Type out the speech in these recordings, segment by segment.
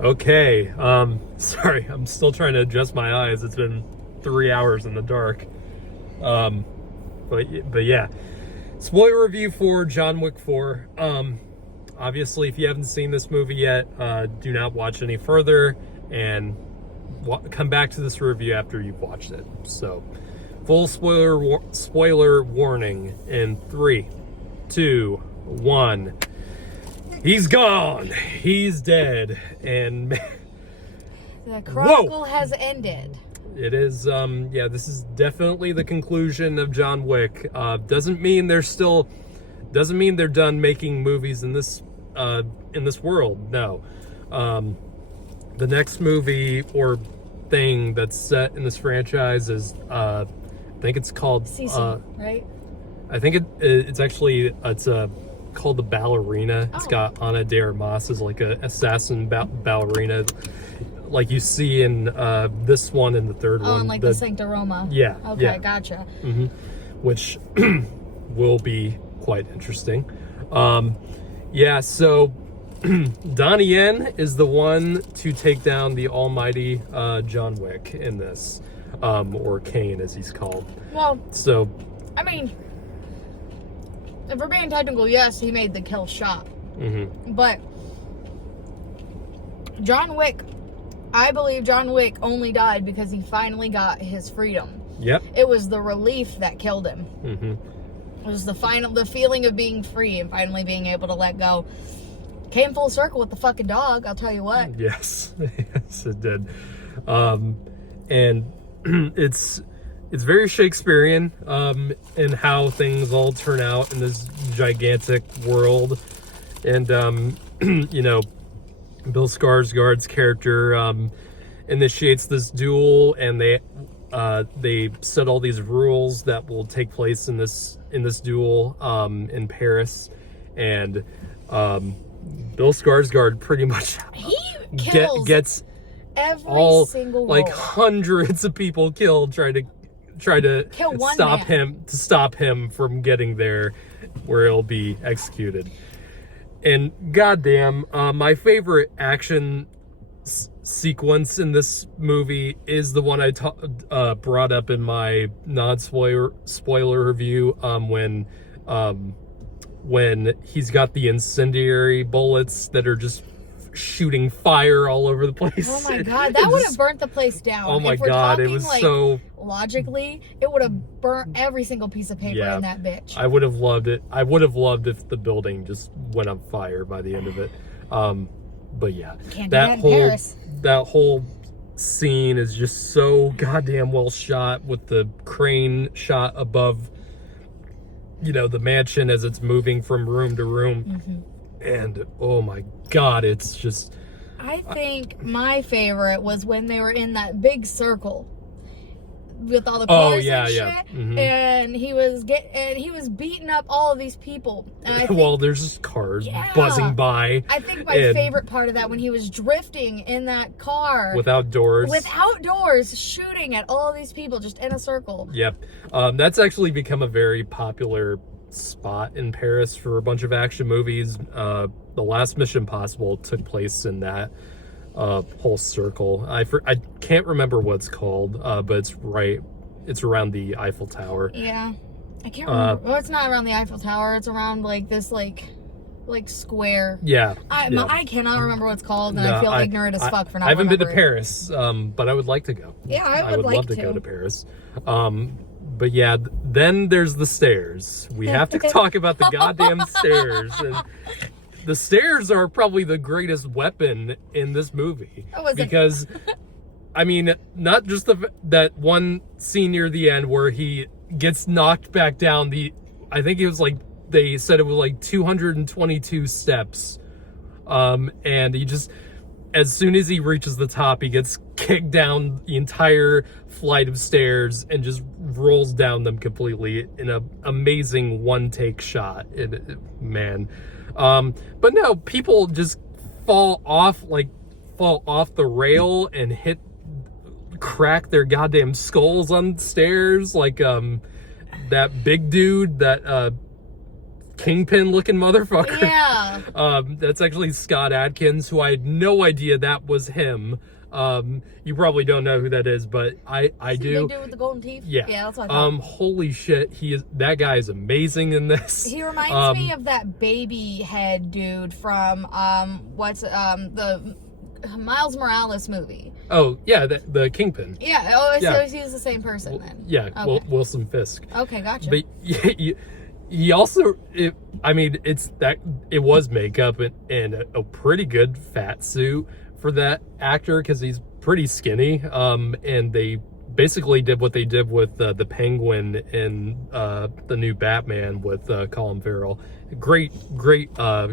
Okay, sorry, I'm still trying to adjust my eyes. It's been 3 hours in the dark. But yeah, spoiler review for John Wick 4. Obviously, if you haven't seen this movie yet, do not watch any further and come back to this review after you've watched it. So, full spoiler warning in 3, 2, 1. He's gone. He's dead. And the chronicle has ended. It is, yeah, this is definitely the conclusion of John Wick. Doesn't mean they're done making movies in this world. No. The next movie or thing that's set in this franchise is, I think it's called, Cece, right? I think it's actually, called The Ballerina. It's got Ana de Armas as like a assassin ballerina, like you see in this one and the third one. And like the Sancta Roma. Yeah. Okay, yeah. gotcha. Mm-hmm. Which will be quite interesting. Yeah, so Donnie Yen is the one to take down the almighty John Wick in this, or Kane as he's called. Well, so I mean, if we're being technical, yes, he made the kill shot. Mm-hmm. But John Wick, I believe John Wick only died because he finally got his freedom. Yep. It was the relief that killed him. Mm-hmm. It was the feeling of being free and finally being able to let go. Came full circle with the fucking dog, I'll tell you what. Yes. Yes, it did. And it's very Shakespearean in how things all turn out in this gigantic world. And, you know, Bill Skarsgard's character initiates this duel, and they set all these rules that will take place in this duel in Paris. And Bill Skarsgard pretty much gets every single like role. Hundreds of people killed trying to kill one stop him from getting there where he'll be executed. And goddamn, my favorite action sequence in this movie is the one I brought up in my non-spoiler review, when he's got the incendiary bullets that are just shooting fire all over the place. Oh my god, that would have burnt the place down. Oh my god, it was like, so logically, it would have burnt every single piece of paper in that bitch. I would have loved it. I would have loved if the building just went on fire by the end of it. But yeah, Can't do that in Paris. That whole scene is just so goddamn well shot, with the crane shot above, you know, the mansion as it's moving from room to room. Mm-hmm. And oh my god, it's just, I think my favorite was when they were in that big circle with all the cars and shit. Mm-hmm. And he was beating up all of these people. And I think, well, there's just cars buzzing by. I think my favorite part of that, when he was drifting in that car without doors, shooting at all of these people just in a circle. Yep. That's actually become a very popular spot in Paris for a bunch of action movies. The last Mission Impossible took place in that whole circle. I can't remember what it's called, but it's around the Eiffel Tower. Yeah, I can't remember. Well, it's not around the Eiffel Tower. It's around like this like square. Yeah. I cannot remember what it's called, and I feel ignorant as fuck for not. I haven't been to remembering. Paris, but I would like to go. Yeah, I would like love to go to Paris. But yeah, then there's the stairs. We have to talk about the goddamn stairs. And the stairs are probably the greatest weapon in this movie. Because, I mean, not just that one scene near the end where he gets knocked back down. I think it was like, they said it was like 222 steps. And he just, as soon as he reaches the top, he gets kicked down the entire flight of stairs and just rolls down them completely in an amazing one-take shot. Man. But no, people just fall off the rail and crack their goddamn skulls on stairs. Like, that big dude that kingpin looking motherfucker. Yeah. That's actually Scott Adkins, who I had no idea that was him. You probably don't know who that is, but I do. Big dude with the golden teeth? Yeah. Yeah, that's what I thought. Holy shit, that guy is amazing in this. He reminds me of that baby head dude from the Miles Morales movie. Oh, yeah, the Kingpin. Yeah, so he's the same person then. Yeah, Okay. Wilson Fisk. Okay, gotcha. But he also, it was makeup and a pretty good fat suit for that actor, because he's pretty skinny. And they basically did what they did with the Penguin in the new Batman with Colin Farrell. Great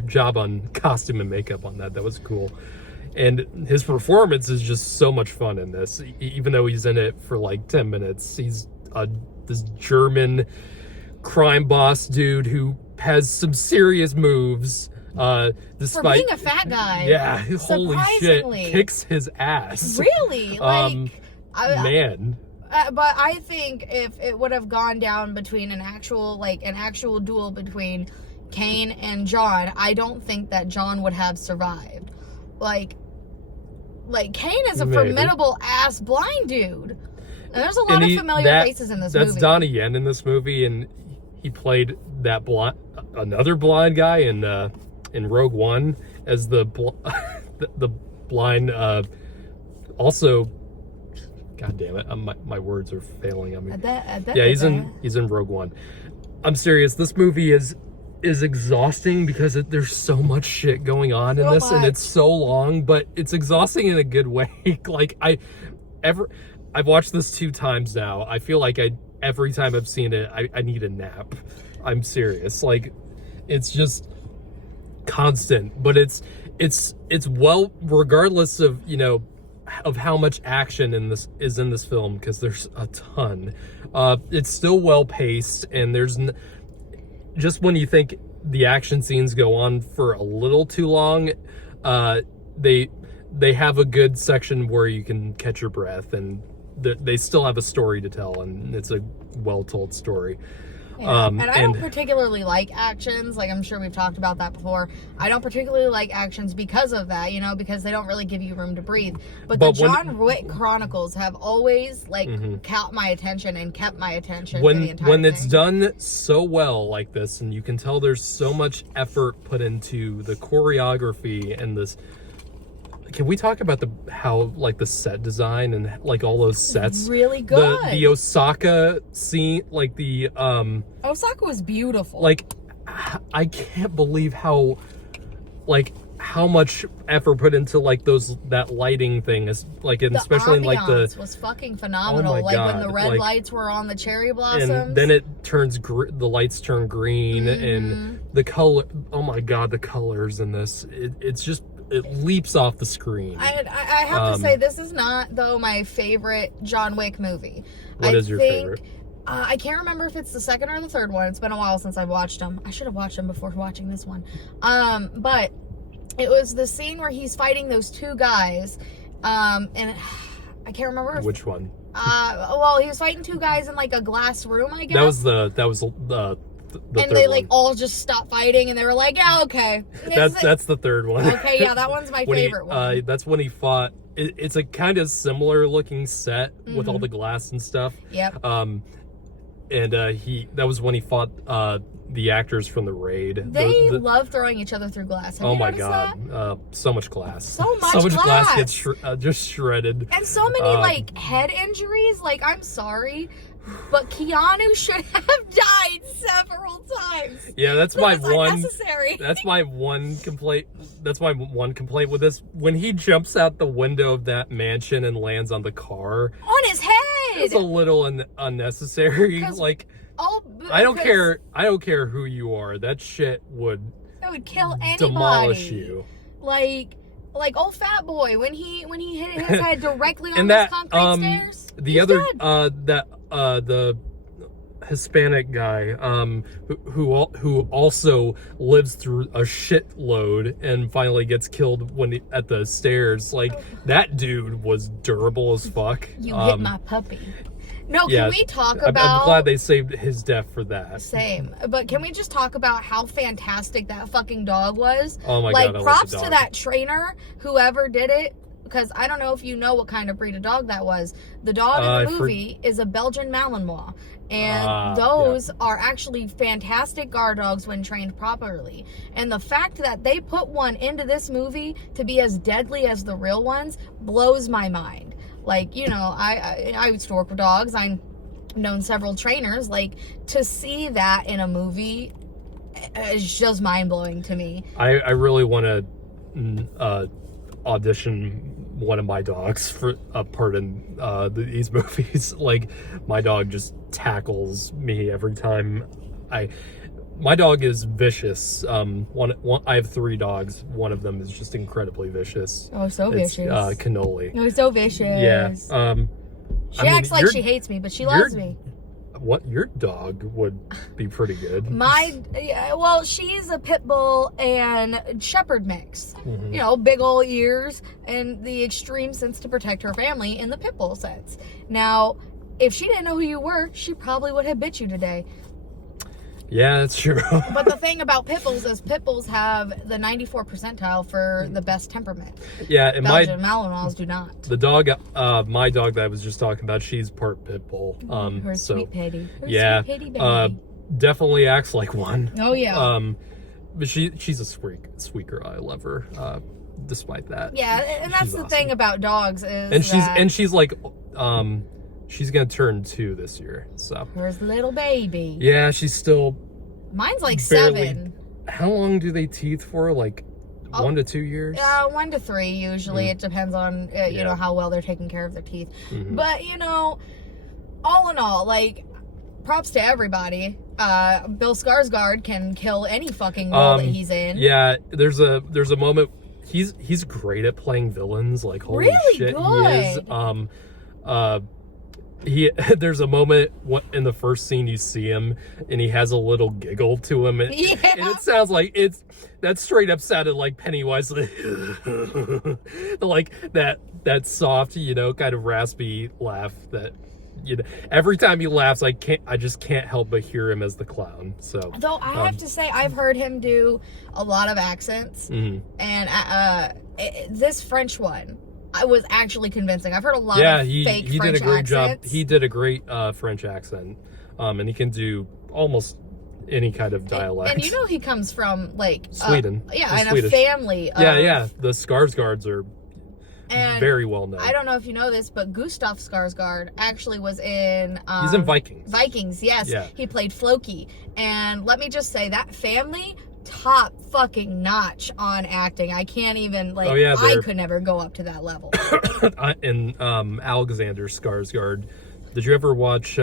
job on costume and makeup on that. That was cool. And his performance is just so much fun in this, even though he's in it for like 10 minutes. He's this German crime boss dude who has some serious moves. Despite, for being a fat guy. Yeah, holy shit, kicks his ass. Really? Man. But I think if it would have gone down between an actual duel between Kane and John, I don't think that John would have survived. Like Kane is a formidable ass blind dude. And there's a lot of familiar faces in this movie. That's Donnie Yen in this movie, and he played that another blind guy in Rogue One as the blind. Also, God damn it, my words are failing on me. I bet yeah, he's in Rogue One. I'm serious. This movie is exhausting because there's so much shit going on in this, and it's so long, but it's exhausting in a good way. Like I've watched this 2 times now. I feel like every time I've seen it, I need a nap. I'm serious. Like, it's just constant, but it's well, regardless of, of how much action in this film, because there's a ton. It's still well paced, and there's just when you think the action scenes go on for a little too long, they have a good section where you can catch your breath, and they still have a story to tell, and it's a well-told story. Yeah. And I don't particularly like actions. Like, I'm sure we've talked about that before. I don't particularly like actions because of that, because they don't really give you room to breathe. But the John Wick Chronicles have always, caught my attention and kept my attention for the entire thing. When it's done so well like this, and you can tell there's so much effort put into the choreography and this... Can we talk about how the set design and all those sets? Really good. The Osaka scene, Osaka was beautiful. I can't believe how much effort put into that lighting thing is especially the ambiance was fucking phenomenal. Oh my God. When the red lights were on the cherry blossoms, and then it turns the lights turn green, and the color. Oh my God, the colors in this! It's just. It leaps off the screen. I have to say, this is not, though, my favorite John Wick movie. What is your favorite? I can't remember if it's the second or the third one. It's been a while since I've watched them. I should have watched them before watching this one. But it was the scene where he's fighting those 2 guys. And I can't remember. Which one? Well, he was fighting 2 guys in a glass room, I guess. That was and they all just stopped fighting, and they were like, yeah, okay. That's the third one. Okay, yeah, that one's my favorite one. That's when he fought. It's a kind of similar looking set with all the glass and stuff. Yep. And that was when he fought the actors from the raid. They love throwing each other through glass. Have you noticed that? So much glass. So much glass gets just shredded. And so many head injuries. I'm sorry, but Keanu should have died several times. Yeah, that's my one. Unnecessary. That's my one complaint. That's my one complaint with this. When he jumps out the window of that mansion and lands on the car, on his head, it's a little unnecessary. I don't care. I don't care who you are. That shit would kill anybody. Demolish you. Like old fat boy when he hit his head directly on those concrete stairs. The Hispanic guy who also lives through a shitload and finally gets killed at the stairs. That dude was durable as fuck. You hit my puppy. No, can we talk I'm about... glad they saved his death for that. Same. But can we just talk about how fantastic that fucking dog was? Oh my like, God, I props love the to dog. that trainer, whoever did it, because I don't know if you know what kind of breed of dog that was. The dog in the movie is a Belgian Malinois. And those are actually fantastic guard dogs when trained properly. And the fact that they put one into this movie to be as deadly as the real ones blows my mind. Like, you know, I used to work with dogs. I've known several trainers. Like, to see that in a movie is just mind-blowing to me. I really want to audition one of my dogs for a part in these movies. Like, my dog just tackles me every time. My dog is vicious. I have 3 dogs. One of them is just incredibly vicious. Oh, so vicious. Cannoli. Oh, so vicious. Yeah. She acts like she hates me, but she loves me. What, your dog would be pretty good. Well, she's a pit bull and shepherd mix. Mm-hmm. You know, big old ears and the extreme sense to protect her family in the pit bull sense. Now, if she didn't know who you were, she probably would have bit you today. Yeah, that's true. But the thing about pit bulls is pit bulls have the 94th percentile for the best temperament. Yeah, and Belgian Malinois do not. The dog, my dog that I was just talking about, she's part pit bull. Her sweet pitty. Yeah, sweet pitty baby. definitely acts like one. Oh yeah. But she's a sweet girl. I love her. Despite that. Yeah, and that's the thing about dogs is she's like she's gonna turn 2 this year, so. Where's the little baby? Yeah, she's still. Mine's like barely, 7. How long do they teeth for? Like 1 to 2 years? 1 to 3 usually. It depends on you know how well they're taking care of their teeth. Mm-hmm. But you know, all in all, like, props to everybody. Bill Skarsgard can kill any fucking role that he's in. Yeah, there's a moment. He's great at playing villains. Like, holy really shit, good. he is. There's a moment in the first scene you see him, and he has a little giggle to him, and it sounds like that straight up sounded like Pennywise, like that soft, you know, kind of raspy laugh that. You know, every time he laughs, I just can't help but hear him as the clown. So, though I have to say, I've heard him do a lot of accents, and this French one, I was actually convincing. I've heard a lot of fake French did a great accents. job. He did a great French accent, and he can do almost any kind of dialect. And you know, he comes from like Sweden. And Swedish. A family. Of, the Skarsgards are. And very well known. I don't know if you know this, but Gustav Skarsgård actually was in... he's in Vikings. Vikings, yes. Yeah. He played Floki. And let me just say, that family, top fucking notch on acting. I can't even, like, I could never go up to that level. And Alexander Skarsgård. Did you ever watch...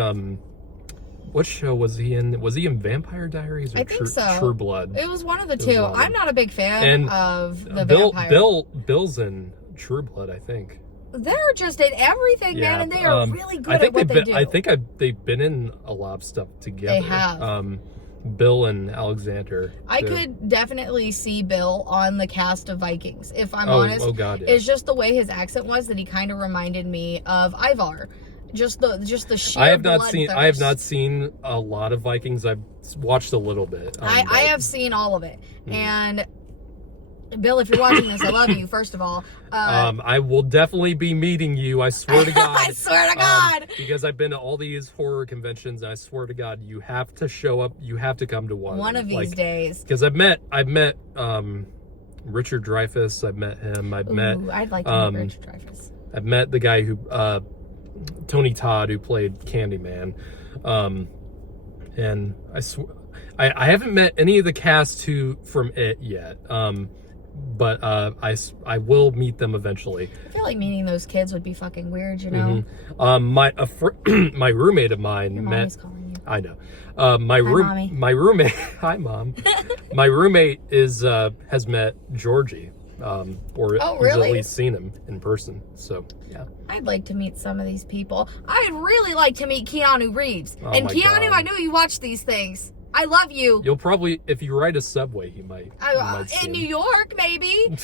what show was he in? Was he in Vampire Diaries or I think so. True Blood? It was one of the two. I'm not a big fan of the vampire. Bill's in True Blood, I think. They're just in everything, man, and they are really good at what they do. I think they've been in a lot of stuff together. They have. Bill and Alexander. I could definitely see Bill on the cast of Vikings, if I'm honest. Oh, God, yeah. It's just the way his accent was that he kind of reminded me of Ivar. Just the sheer I have not seen a lot of Vikings. I've watched a little bit. I have seen all of it. And Bill, if you're watching this, I love you, first of all. I will definitely be meeting you, I swear to God. I swear to God. Because I've been to all these horror conventions, and I swear to God, you have to show up. You have to come to one. One of these days. Because I've met Richard Dreyfuss. I've met him. I'd like to meet Richard Dreyfuss. I've met the guy who... Tony Todd, who played Candyman, and I haven't met any of the cast from it yet, but I will meet them eventually. I feel like meeting those kids would be fucking weird, you know. My roommate of mine Your met. Calling you. I know. My roommate. Hi, Mom. My roommate has met Georgie. Or has at least seen him in person. So yeah, I'd like to meet some of these people. I'd really like to meet Keanu Reeves. And Keanu, God. I know you watch these things. I love you. You'll probably, if you ride a subway, you might in New York, maybe.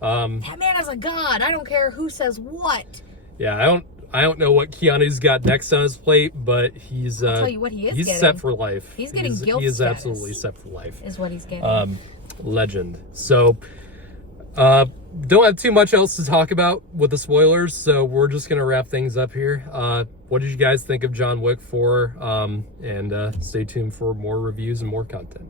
That man is a god. I don't care who says what. Yeah, I don't know what Keanu's got next on his plate, but he's I'll tell you what he is he's getting. set for life. He's getting guilt He is status. absolutely set for life. Is what he's getting. Legend. So don't have too much else to talk about with the spoilers, so we're just gonna wrap things up here. What did you guys think of John Wick 4? And stay tuned for more reviews and more content.